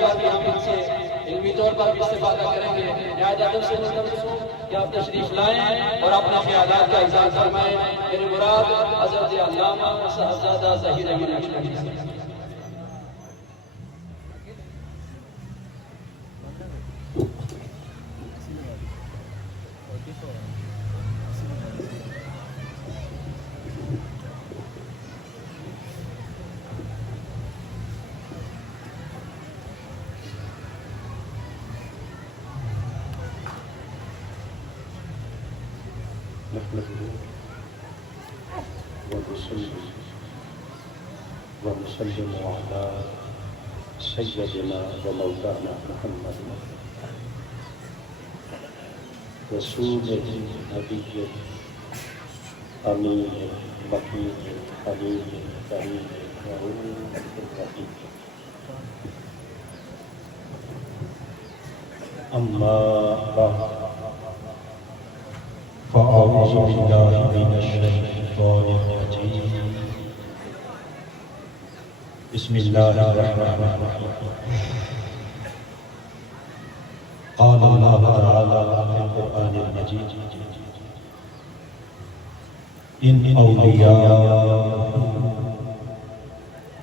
بار بھی ہم ان سے علمی طور پر بھی استفادہ کریں گے۔ لہٰذا جب سے ملتمس ہوں کہ آپ تشریف لائیں اور اپنے خیالات کا اظہار فرمائیں۔ میری مراد حضرت علامہ صاحبزادہ ظہیر امین نقشبندی سے۔ ونسلم على سيدنا ومولانا محمد رسول نبي أمين مكين حليم كريم رؤوف رحيم أما بعد فأعوذ بالله من الشيطان الرجيم بسم الله الرحمن الرحيم قال الله تعالى في القرآن المجيد إن أولياء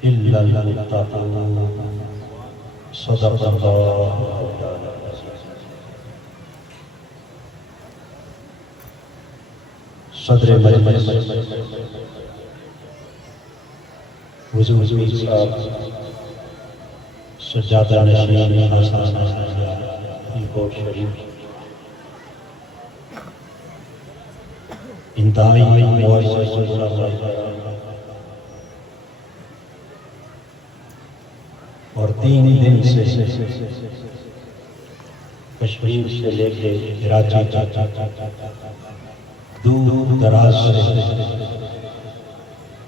إلا المتقون صدق الله مولانا العظيم۔ صدر مجلس حضور صاحب سجادہ نشین شریف انتہائی معزز اور 3 دن سے کشمیر سے لے کے کراچی دور دراز سے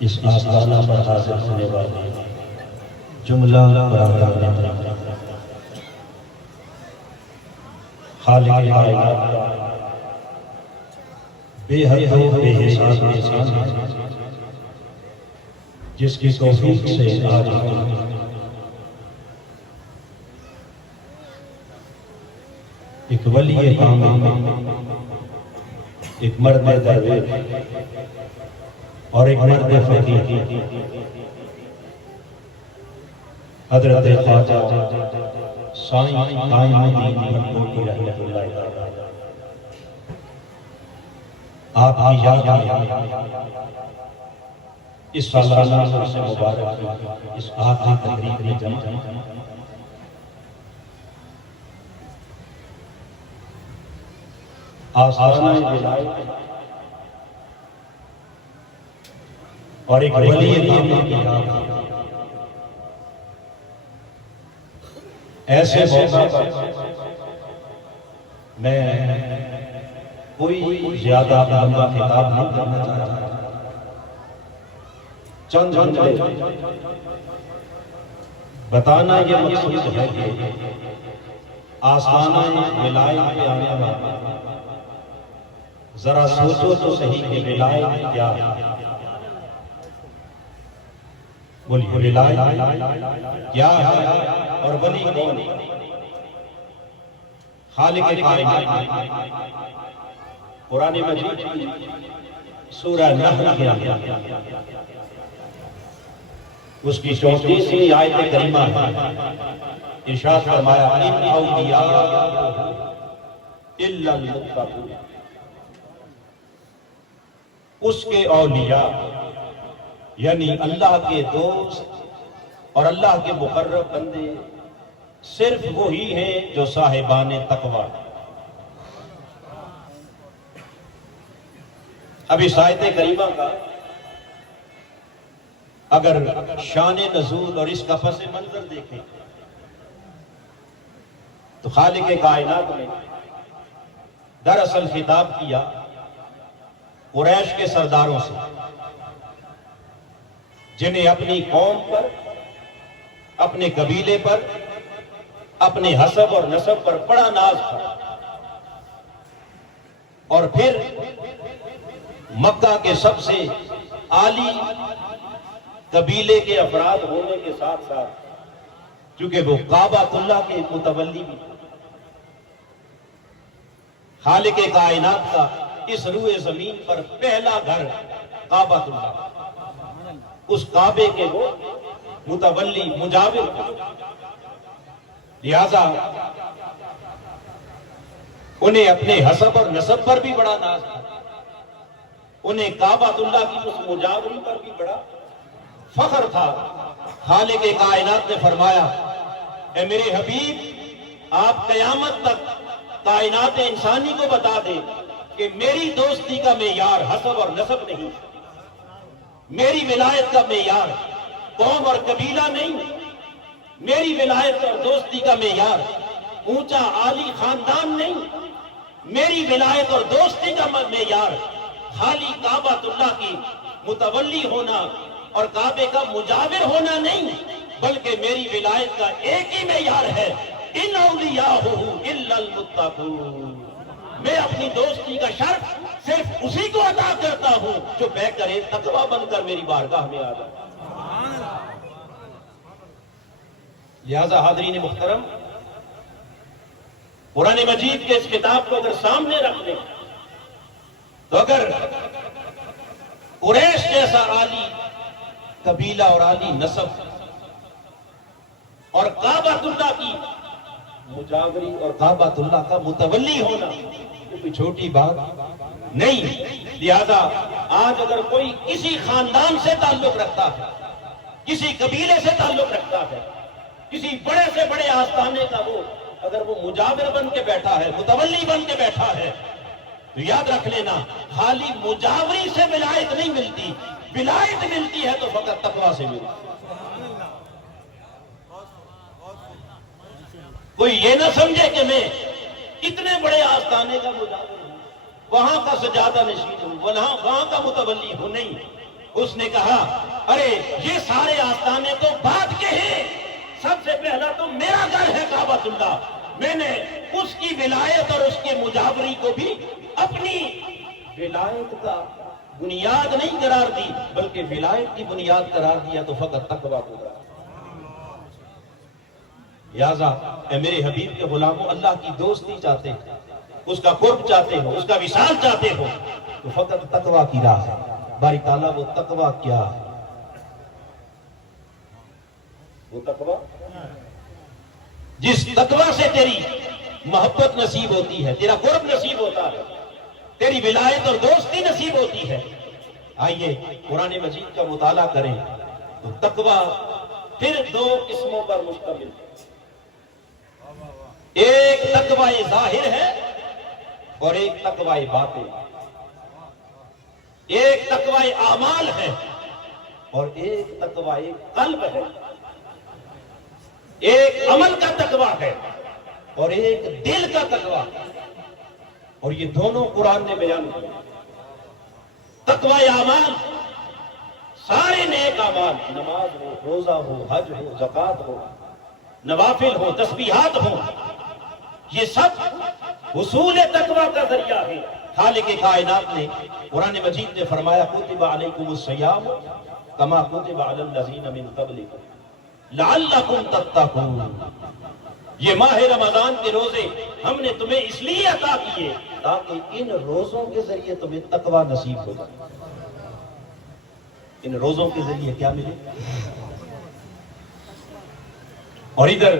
اس آستانہ پر حاضر ہونے والے جملہ برادران خالق کائنات کا بے حد و بے حساب احسان ہے جس کی توفیق سے آج ایک ولی کامل، ایک مرد درویش اور ایک مرد فقیر حضرت خواجہ سائیں قائم الدین مردوی رحمۃ اللہ تعالی آپ کی یاد میں اس سالانہ عرص مبارک کی اس آخری تقریب میں جمع آستانہ ولایت اور ایک ولی کامل کی یاد ایسے موقع پر میں کوئی زیادہ لمبا خطاب نہیں کرنا چاہتا، چند جملے بتانا یہ مقصود ہے کہ آستانہ ولایت پہ آنے والا ذرا سوچو تو صحیح کہ ولایت کیا ہے، بولیے ولایت کیا ہے اور ولی کون؟ خالق کائنات قرآن مجید کی سورہ نحل کے اندر اس کی 34ویں آیت کریمہ ہے، ارشاد فرمایا ان اولیاء الا المتقون، اس کے اولیاء یعنی اللہ کے دوست اور اللہ کے مقرب بندے صرف وہی ہیں جو صاحبان تقوی۔ اب اس آیت کریمہ کا اگر شان نزول اور اس کا پس منظر دیکھیں تو خالق کائنات نے دراصل خطاب کیا قریش کے سرداروں سے، جنہیں اپنی قوم پر، اپنے قبیلے پر، اپنے حسب اور نسب پر بڑا ناز تھا، اور پھر مکہ کے سب سے عالی قبیلے کے افراد ہونے کے ساتھ ساتھ چونکہ وہ کعبۃ اللہ کے متولی بھی تھے۔ خالق کائنات کا اس روئے زمین پر پہلا گھر کعبۃ اللہ، اس کعبے کے وہ متولی مجاور تھے۔ لہذا انہیں اپنے حسب اور نسب پر بھی بڑا ناز تھا، انہیں کعبۃ اللہ کی اس مجاوری پر بھی بڑا فخر تھا۔ خالق کائنات نے فرمایا، اے میرے حبیب، آپ قیامت تک کائنات انسانی کو بتا دیں کہ میری دوستی کا معیار حسب اور نسب نہیں، میری ولایت کا معیار قوم اور قبیلہ نہیں، میری ولایت اور دوستی کا معیار اونچا عالی خاندان نہیں، میری ولایت اور دوستی کا معیار خالی کعبۃ اللہ کی متولی ہونا اور کعبے کا مجاور ہونا نہیں، بلکہ میری ولایت کا ایک ہی معیار ہے، ان اولیاءہ الا المتقون۔ میں اپنی دوستی کا شرف صرف اسی کو عطا کرتا ہوں جو بہ کرے تقوی بن کر میری بارگاہ میں آ جائے۔ لہذا حاضرین محترم، قرآن مجید کے اس کتاب کو اگر سامنے رکھ لیں تو اگر قریش جیسا عالی قبیلہ اور عالی نسب اور کعبۃ اللہ کی مجاوری اور کعبۃ اللہ کا متولی ہونا یہ کوئی چھوٹی بات نہیں۔ لہذا آج اگر کوئی کسی خاندان سے تعلق رکھتا ہے، کسی قبیلے سے تعلق رکھتا ہے، کسی بڑے سے بڑے آستانے کا وہ اگر وہ مجاور بن کے بیٹھا ہے، متولی بن کے بیٹھا ہے، تو یاد رکھ لینا، خالی مجاوری سے ولایت نہیں ملتی، ولایت ملتی ہے تو فقط تقوی سے ملتی۔ کوئی یہ نہ سمجھے کہ میں اتنے بڑے آستانے کا مجاور ہوں، وہاں کا سجادہ نشین ہوں، وہاں کا متولی ہوں، نہیں۔ اس نے کہا، ارے یہ سارے آستانے تو بات کے ہیں، سب سے پہلا تو میرا گھر ہے کعبۃ اللہ، میں نے اس کی ولایت اور اس کی مجاوری کو بھی اپنی ولایت کا بنیاد نہیں قرار دی، بلکہ ولایت کی بنیاد قرار دیا تو فقط تقوی کو قرار۔ لہذا اے میرے حبیب کے غلاموں، اللہ کی دوستی چاہتے ہو، اس کا قرب چاہتے ہو، اس کا وصال چاہتے ہو تو فقط تقوی کی راہ ہے۔ باری تعالیٰ وہ تقوی کیا ہے؟ وہ تقوی جس تقوی سے تیری محبت نصیب ہوتی ہے، تیرا قرب نصیب ہوتا ہے، تیری ولایت اور دوستی نصیب ہوتی ہے۔ آئیے قرآن مجید کا مطالعہ کریں تو تقوی پھر دو قسموں پر مشتمل ہے۔ ایک تقوی ظاہر ہے اور ایک تقوی باطن، ایک تقوی اعمال ہے اور ایک تقوی قلب ہے، ایک عمل کا تقوی ہے اور ایک دل کا تقوی ہے، اور یہ دونوں قرآن نے بیان کیا۔ تقوی اعمال، سارے نیک اعمال، نماز ہو، روزہ ہو، حج ہو، زکوٰۃ ہو، نوافل ہو، تسبیحات ہو، یہ سب حصول تقوی کا ذریعہ ہے۔ خالق کائنات نے قرآن مجید نے فرمایا، کتب علیکم الصیام کما کتب علی الذین من قبلکم لعلکم تتقون۔ یہ ماہ رمضان کے روزے ہم نے تمہیں اس لیے عطا کیے تاکہ ان روزوں کے ذریعے تمہیں تقوی نصیب ہو جائے۔ ان روزوں کے ذریعے کیا ملے؟ اور ادھر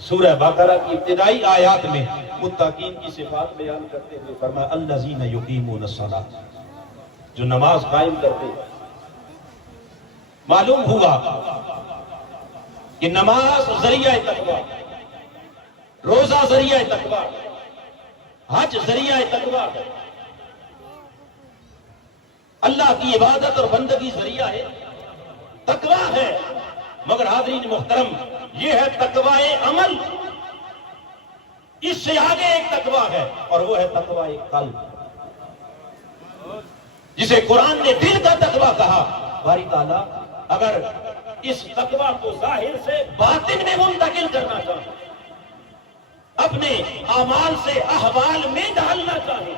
سورہ بقرہ کی ابتدائی آیات میں متقین کی صفات بیان کرتے ہوئے فرمایا، الذین یقیمون الصلاۃ، جو نماز قائم کرتے ہیں۔ معلوم ہوا کہ نماز ذریعہ تقوی، روزہ ذریعہ تقوی، حج ذریعہ تقوی ہے، اللہ کی عبادت اور بندگی ذریعہ ہے، تقوی ہے۔ مگر حاضرین محترم، یہ ہے تقوی عمل، اس سے آگے ایک تقوی ہے اور وہ ہے تقوی قلب، جسے قرآن نے دل کا تقوی کہا۔ باری تعالیٰ اگر اس تقوی کو ظاہر سے باطن میں منتقل کرنا چاہے، اپنے اعمال سے احوال میں ڈالنا چاہے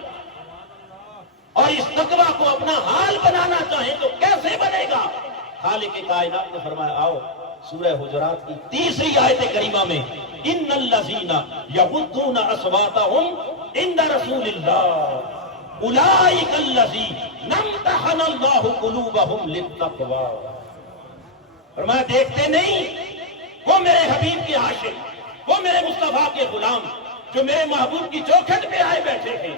اور اس تقوی کو اپنا حال بنانا چاہے تو کیسے بنے گا؟ خالق کائنات نے فرمایا، آؤ سورہ حجرات کی تیسری آیت کریمہ میں ان الذین یغضون اصواتهم عند رسول اللہ اولئک الذین امتحن اللہ قلوبهم للتقوی. فرمایا دیکھتے نہیں وہ میرے حبیب کے عاشق، وہ میرے مصطفیٰ کے غلام جو میرے محبوب کی چوکھٹ پہ آئے بیٹھے ہیں،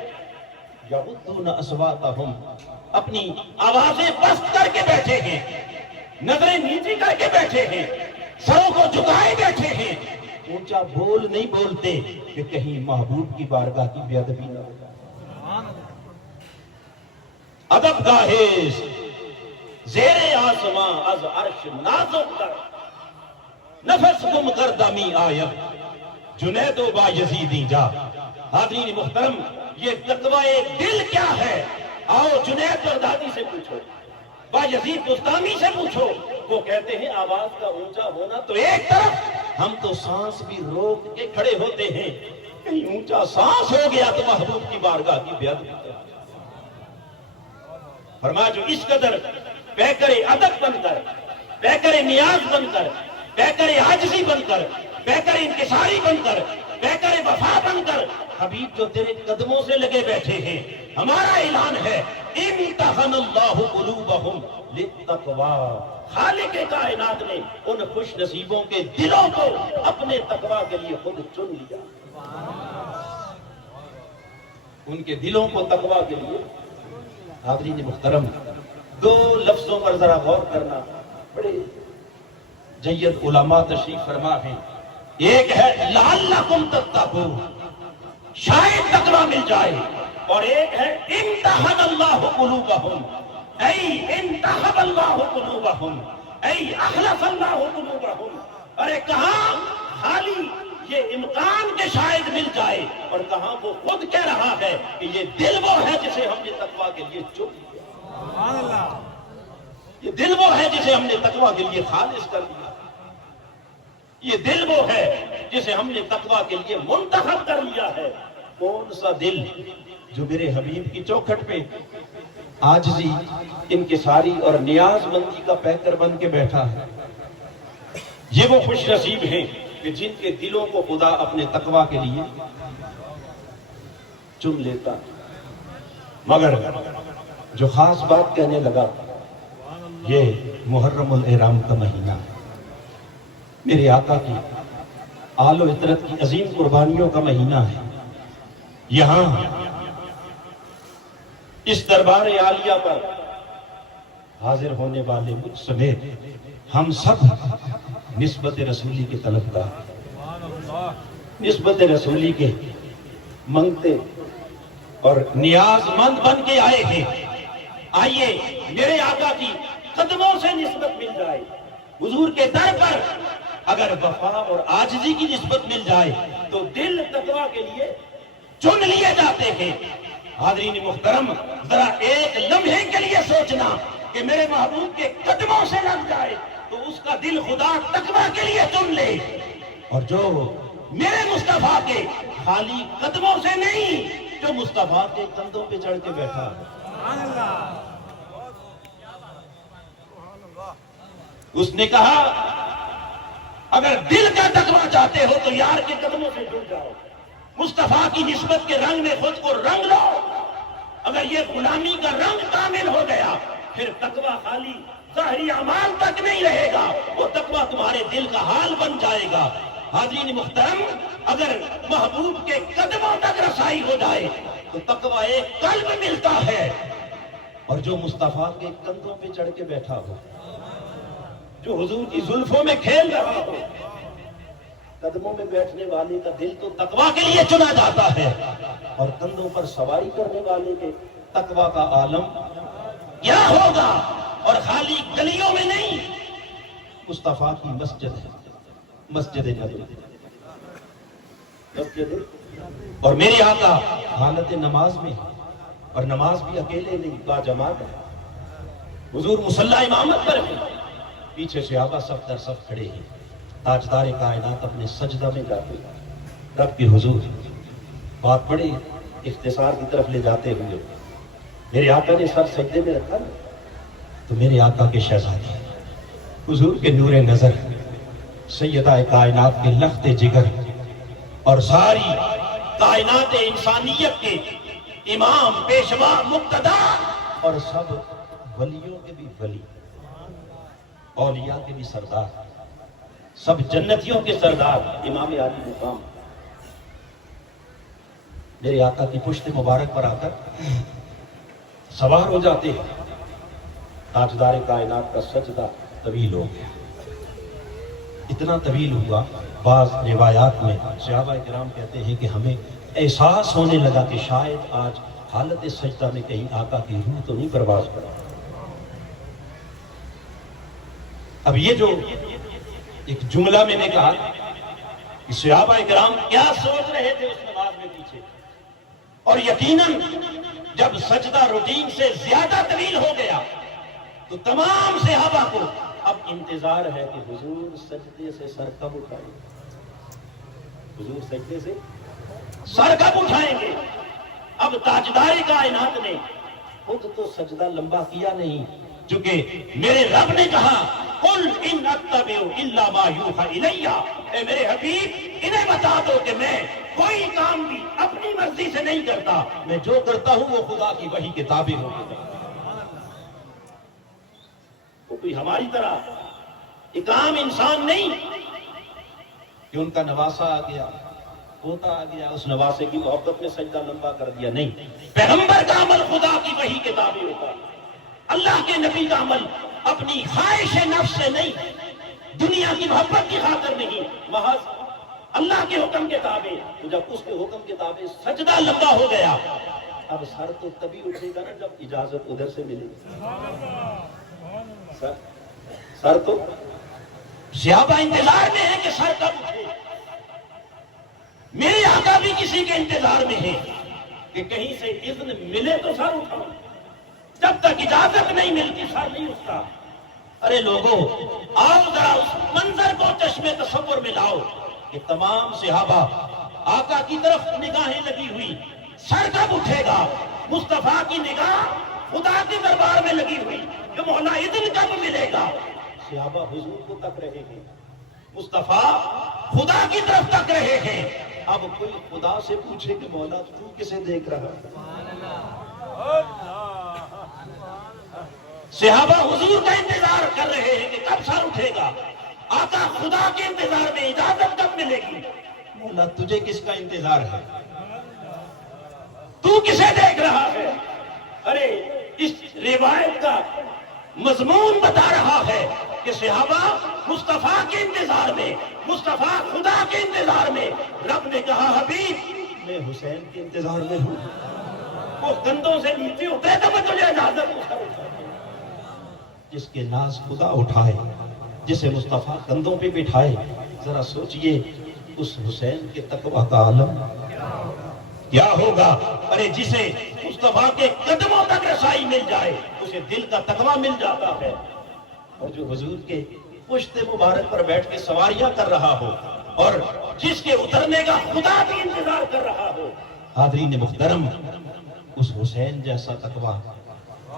یغضون اصواتهم اپنی آوازیں پست کر کے بیٹھے ہیں، نظریں نیچی کر کے بیٹھے ہیں، سروں کو جھکائے بیٹھے ہیں، اونچا بول نہیں بولتے کہ کہیں محبوب کی بارگاہ کی بے ادبی نہ ہو. ادب گاہیز زیر آسماں از عرش نازک تر نفس گم کر دمی آید جنید و بایزیدی جا. حاضرین محترم، یہ تقوی دل کیا ہے؟ آؤ جنید بغدادی سے پوچھو، بایزید بستامی سے پوچھو. وہ کہتے ہیں آواز کا اونچا ہونا تو ایک طرف، ہم تو سانس بھی روک کے کھڑے ہوتے ہیں، کہیں اونچا سانس ہو گیا تو محبوب کی بارگاہ کی بے ادبی. فرمایا جو اس قدر پیکر ادب بن کر، پیکر نیاز بن کر، پیکر عاجزی بن کر، پیکر انکساری بن کر، پیکر وفا بن کر حبیب جو تیرے قدموں سے لگے بیٹھے ہیں، ہمارا اعلان ہے امتحن اللہ قلوبہم للتقوی. خالق کائنات نے ان خوش نصیبوں کے دلوں کو اپنے تقوی کے لیے خود چن لیا. ان کے دلوں کو تقوی کے لیے. حاضرین محترم، دو لفظوں پر ذرا غور کرنا، بڑے جید علماء تشریف فرما ہیں. ایک ہے لعلکم تتقون، شاید تقوی مل جائے، اور ایک ہے امتحن اللہ قلوبہم، ای انتخب اللہ قلوبہم، ای اخلص اللہ قلوبہم. ارے کہاں خالی یہ امکان کے شاید مل جائے، اور کہاں وہ خود کہہ رہا ہے کہ یہ دل وہ ہے جسے ہم نے تقوی کے لیے چن لیا. یہ دل وہ ہے جسے ہم نے تقوی کے لیے خالص کر دیا. یہ دل وہ ہے جسے ہم نے تقوی کے لیے منتخب کر لیا ہے. کون سا دل جو میرے حبیب کی چوکھٹ پہ عاجزی، انکساری اور نیاز مندی کا پیکر بن کے بیٹھا ہے. یہ وہ خوش نصیب ہیں کہ جن کے دلوں کو خدا اپنے تقوی کے لیے چن لیتا. مگر جو خاص بات کہنے لگا، یہ محرم الاحرام کا مہینہ ہے، میرے آقا کی آل و عطرت کی عظیم قربانیوں کا مہینہ ہے. یہاں اس دربار عالیہ پر حاضر ہونے والے مجھ سمیت ہم سب نسبت رسولی کے طلبگار، نسبت رسولی کے منگتے اور نیاز مند بن کے آئے ہیں. آئیے میرے آقا کی قدموں سے نسبت مل جائے. حضور کے در پر اگر وفا اور عاجزی کی نسبت مل جائے تو دل تقوی کے لیے چن لیے جاتے ہیں. حاضرین محترم، ذرا ایک لمحے کے لیے سوچنا کہ میرے محبوب کے قدموں سے لگ جائے تو اس کا دل خدا تقوی کے لیے چن لے، اور جو میرے مصطفیٰ کے خالی قدموں سے نہیں، جو مصطفیٰ کے کندھوں پہ چڑھ کے بیٹھا. اس نے کہا اگر دل کا تقوی چاہتے ہو تو یار کے قدموں سے جڑ جاؤ، مصطفیٰ کی نسبت کے رنگ میں خود کو رنگ لو. اگر یہ غلامی کا رنگ کامل ہو گیا پھر تقوی خالی ظاہری اعمال تک نہیں رہے گا، وہ تقوی تمہارے دل کا حال بن جائے گا. حاضرین محترم، اگر محبوب کے قدموں تک رسائی ہو جائے تو تقوی ایک قلب ملتا ہے، اور جو مصطفیٰ کے کندھوں پہ چڑھ کے بیٹھا ہو، جو حضور کی زلفوں میں کھیل رہا ہو، قدموں میں بیٹھنے والے کا دل تو تقوی کے لیے چنا جاتا ہے، اور کندھوں پر سواری کرنے والے کے تقوی کا عالم کیا ہوگا. اور خالی گلیوں میں نہیں، مصطفیٰ کی مسجد ہے، مسجد نبوی، مسجد. اور میرے آقا حالت نماز میں، اور نماز بھی اکیلے نہیں، با جماعت ہے. حضور مصلی امامت پر ہے، پیچھے صحابہ صف در صف کھڑے ہیں. تاجدار کائنات اپنے سجدہ میں جاتے ہیں رب کے حضور. بات بڑے اختصار کی طرف لے جاتے ہوئے میرے آقا نے سر سجدے میں رکھا نا، تو میرے آقا کے شہزادے حضور کے نور نظر سیدہ کائنات کے لخت جگر اور ساری کائنات انسانیت کے امام، پیشوا، مقتدا اور سب ولیوں کے بھی ولی، اولیاء کے بھی سردار، سب جنتیوں کے سردار امام عالی مقام میرے آقا کی پشت مبارک پر آ کر سوار ہو جاتے ہیں۔ تاجدار کائنات کا سجدہ طویل ہو گیا، اتنا طویل ہوا، بعض روایات میں صحابہ کرام کہتے ہیں کہ ہمیں احساس ہونے لگا کہ شاید آج حالت سجدہ میں کہیں آقا کی روح تو نہیں پرواز کرا۔ اب یہ جو ایک جملہ میں نے کہا کہ صحابہ کرام کیا سوچ رہے تھے اس نماز میں پیچھے، اور یقیناً جب سجدہ روٹین سے زیادہ طویل ہو گیا تو تمام صحابہ کو اب انتظار ہے کہ حضور سجدے سے سر کب اٹھائیں گے، حضور سجدے سے سر کب اٹھائیں گے۔ اب تاجدار کائنات نے خود تو سجدہ لمبا کیا نہیں، چونکہ میرے رب نے کہا قل ان اتبع الا ما یوحی الی، اے میرے حبیب انہیں بتا دو کہ میں کوئی کام بھی اپنی مرضی سے نہیں کرتا، میں جو کرتا ہوں وہ خدا کی وحی کے تابع ہو کے کرتا ہوں۔ وہ کوئی ہماری طرح ایک عام انسان نہیں کہ ان کا نواسا آ گیا، پوتا آ گیا، اس نواسے کی محبت میں سجدہ لمبا کر دیا، نہیں، پیغمبر کا عمل خدا کی وحی کے تابع ہوتا ہے۔ اللہ کے نبی کا عمل اپنی خواہش نفس سے نہیں، دنیا کی محبت کی خاطر نہیں، محض اللہ کے حکم کے تابع۔ تو جب اس کے حکم کے تابع سجدہ لمبا ہو گیا، اب سر تو تبھی اٹھے گا نا جب اجازت ادھر سے ملے گی۔ سر تو صحابہ انتظار میں ہے کہ سر کب اٹھے، میرے آقا بھی کسی کے انتظار میں ہے کہ کہیں سے اذن ملے تو سر اٹھاؤ، جب تک اجازت نہیں ملتی سر نہیں اٹھتا۔ ارے لوگوں، آؤ ذرا اس منظر کو چشمے تصور میں لاؤ کہ تمام صحابہ آقا کی طرف نگاہیں لگی ہوئی، سر کب اٹھے گا؟ مصطفیٰ کی نگاہ خدا کے دربار میں لگی ہوئی کہ مولا اذن کب ملے گا؟ صحابہ حضور کو تک رہے ہیں، مصطفیٰ خدا کی طرف تک رہے ہیں۔ اب کوئی خدا سے پوچھے کہ مولا تو کسے دیکھ رہا ہے؟ صحابہ حضور کا انتظار کر رہے ہیں کہ کب سر اٹھے گا، آقا خدا کے انتظار میں اجازت کب ملے گی۔ مولا تجھے کس کا انتظار ہے، تو کسے دیکھ رہا ہے؟ ارے اس روایت کا مضمون بتا رہا ہے کہ صحابہ مصطفیٰ کے انتظار میں، مصطفیٰ خدا کے انتظار میں۔ رب نے کہا حبیب میں حسین کے انتظار میں ہوں، وہ کندھوں سے نیچے اٹھے تو میں تجھے اجازت دوں۔ جس کے ناز خدا اٹھائے، جسے مصطفیٰ کندھوں پہ بٹھائے، ذرا سوچئے اس حسین کے تقویٰ کا عالم کیا ہوگا۔ ارے جسے مصطفیٰ کے قدموں تک رسائی مل جائے اسے دل کا تقویٰ مل جاتا ہے، اور جو حضور کے پشت مبارک پر بیٹھ کے سواریاں کر رہا ہو اور جس کے اترنے کا خدا بھی انتظار کر رہا ہو۔ حاضرین محترم، اس حسین جیسا تقویٰ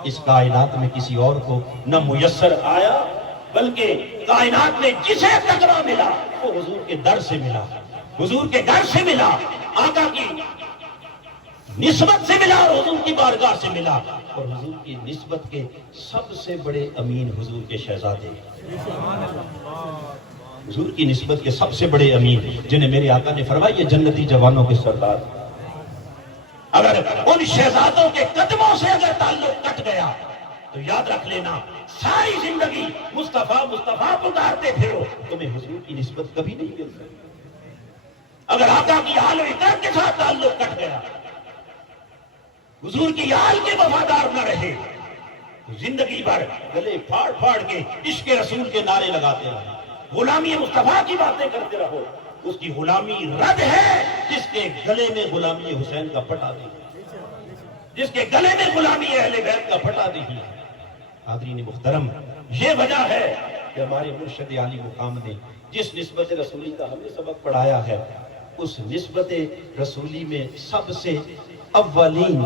اس کائنات میں کسی اور کو نہ میسر آیا، بلکہ کائنات میں جسے تقویٰ ملا وہ حضور کے در سے ملا، حضور کے گھر سے ملا، آقا کی نسبت سے ملا اور حضور کی بارگاہ سے ملا، اور حضور کی نسبت کے سب سے بڑے امین حضور کے شہزادے، حضور کی نسبت کے سب سے بڑے امین جنہیں میرے آقا نے فرمایا یہ جنتی جوانوں کے سردار۔ اگر ان شہزادوں کے قدموں سے اگر تعلق کٹ گیا تو یاد رکھ لینا ساری زندگی مصطفیٰ مصطفیٰ پکارتے پھرو، تمہیں حضور کی نسبت کبھی نہیں مل سکتی۔ اگر آقا کی آل و اطاعت کے ساتھ تعلق کٹ گیا، حضور کی آل کے وفادار نہ رہے تو زندگی بھر گلے پھاڑ پھاڑ کے عشق رسول کے نعرے لگاتے رہے، غلامی مصطفیٰ کی باتیں کرتے رہو، اس کی غلامی رد ہے جس کے گلے میں غلامی حسین کا پٹا دی، جس کے گلے میں غلامی اہل بیت کا پٹا دی ہے۔ حاضرین محترم، یہ وجہ ہے کہ ہمارے مرشد عالی مقام نے جس نسبت رسولی کا ہمیں سبق پڑھایا ہے، اس نسبت رسولی میں سب سے اولین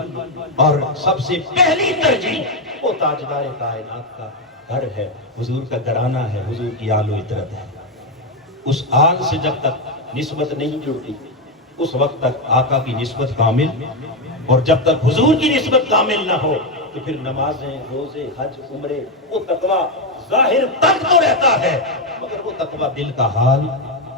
اور سب سے پہلی ترجیح وہ تاجدار کائنات کا گھر ہے، حضور کا گھرانہ ہے، حضور کی آل و اطرت ہے۔ اس آل سے جب تک نسبت نہیں جڑتی اس وقت تک آقا کی نسبت کامل، اور جب تک حضور کی نسبت کامل نہ ہو تو پھر نمازیں، روزے، حج، عمرے، وہ تقویٰ ظاہر تک تو رہتا ہے مگر وہ تقویٰ دل کا حال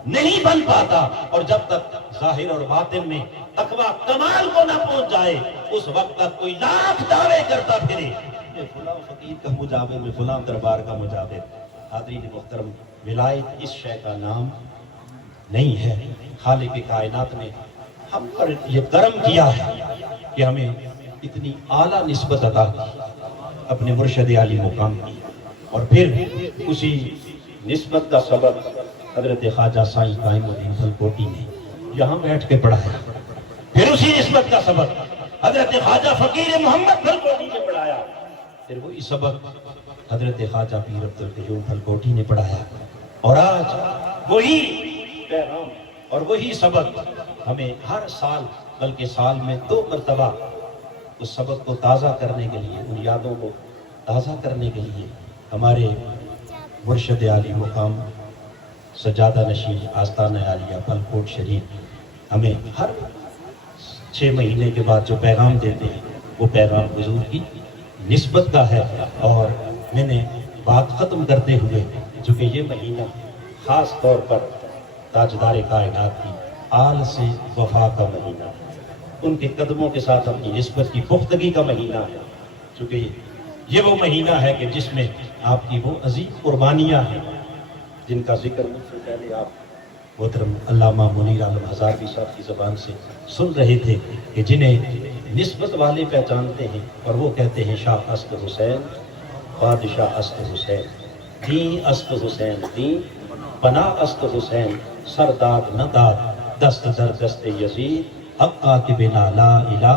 نہیں بن پاتا، اور جب تک ظاہر اور باطن میں تقویٰ کمال کو نہ پہنچ جائے اس وقت تک کوئی لاکھ دعوے کرتا پھرے میں فلاں فقیر کا مجاور، میں فلاں دربار کا مجاور۔ حاضرین محترم، ولایت اس شے کا نام نہیں ہے۔ خالق کائنات نے ہم پر یہ کرم کیا ہے کہ ہمیں اتنی اعلیٰ نسبت عطا کی اپنے مرشد عالی مقام کی، اور پھر اسی نسبت کا سبب حضرت خواجہ سائیں قائم الدین پھلکوٹی نے یہاں بیٹھ کے پڑھایا، پھر اسی نسبت کا سبب حضرت خواجہ فقیر محمد پھلکوٹی نے پڑھایا، پھر وہی سبق حضرت خواجہ پیر عبد القیوم پھلکوٹی نے پڑھایا، اور آج وہی پیغام اور وہی سبق ہمیں ہر سال بلکہ سال میں 2 مرتبہ اس سبق کو تازہ کرنے کے لیے، ان یادوں کو تازہ کرنے کے لیے ہمارے مرشد عالی مقام سجادہ نشین آستانہ عالیہ پھلکوٹ شریف ہمیں ہر 6 مہینے کے بعد جو پیغام دیتے ہیں وہ پیغام حضور کی نسبت کا ہے۔ اور میں نے بات ختم کرتے ہوئے چونکہ یہ مہینہ خاص طور پر تاجدار کائنات کی آل سے وفا کا مہینہ ہے، ان کے قدموں کے ساتھ اپنی نسبت کی پختگی کا مہینہ ہے، چونکہ یہ وہ مہینہ ہے کہ جس میں آپ کی وہ عظیم قربانیاں ہیں جن کا ذکر مجھ سے پہلے آپ محترم علامہ منیر عالم ہزاروی صاحب کی زبان سے سن رہے تھے کہ جنہیں نسبت والے پہچانتے ہیں اور وہ کہتے ہیں شاہ است حسین، بادشاہ است حسین، دین است حسین، دین پناہ است حسین، سرداد نہ داد دست در دست یزید، حقا کے بنا لا الہ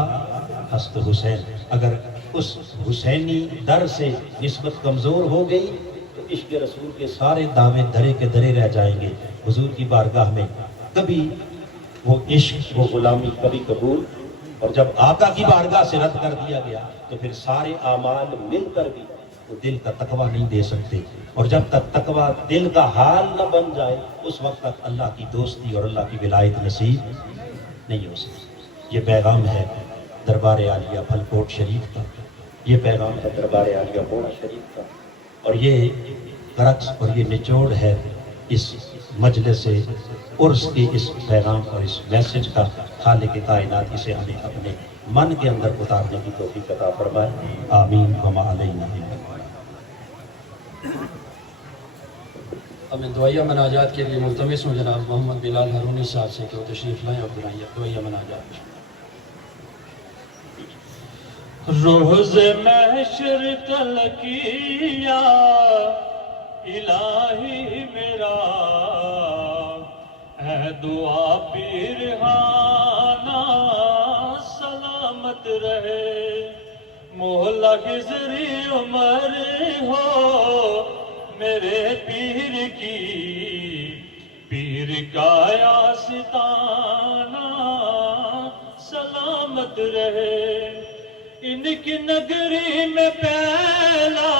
است حسین۔ اگر اس حسینی در سے نسبت کمزور ہو گئی تو عشق رسول کے سارے دعوے دھرے کے دھرے رہ جائیں گے۔ حضور کی بارگاہ میں کبھی وہ عشق، وہ غلامی کبھی قبول، اور جب آقا کی بارگاہ سے رد کر دیا گیا تو پھر سارے اعمال مل کر بھی وہ دل کا تقویٰ نہیں دے سکتے، اور جب تک تقویٰ دل کا حال نہ بن جائے اس وقت تک اللہ کی دوستی اور اللہ کی ولایت نصیب نہیں ہو سکتی۔ یہ پیغام ہے دربار عالیہ پھلکوٹ شریف کا، یہ پیغام ہے دربار عالیہ موڑا شریف کا، اور یہ کرکس اور یہ نچوڑ ہے اس مجلس عرس کے اس پیغام اور اس میسج کا۔ خالق کائنات اسے ہمیں اپنے من کے اندر اتارنے کی توفیق عطا فرمائے، آمین وما علینا۔ اب میں دعائیہ مناجات کے لیے ملتمس ہوں جناب محمد بلال ہارونی صاحب سے کہ وہ تشریف لائیں اور دعائیہ مناجات۔ روز محشر کل کیا الہی میرا، اے دعا پیرہانا سلامت رہے، مولا خضری عمر ہو میرے پیر کی، پیر کا آستانہ سلامت رہے، ان کی نگری میں پہلا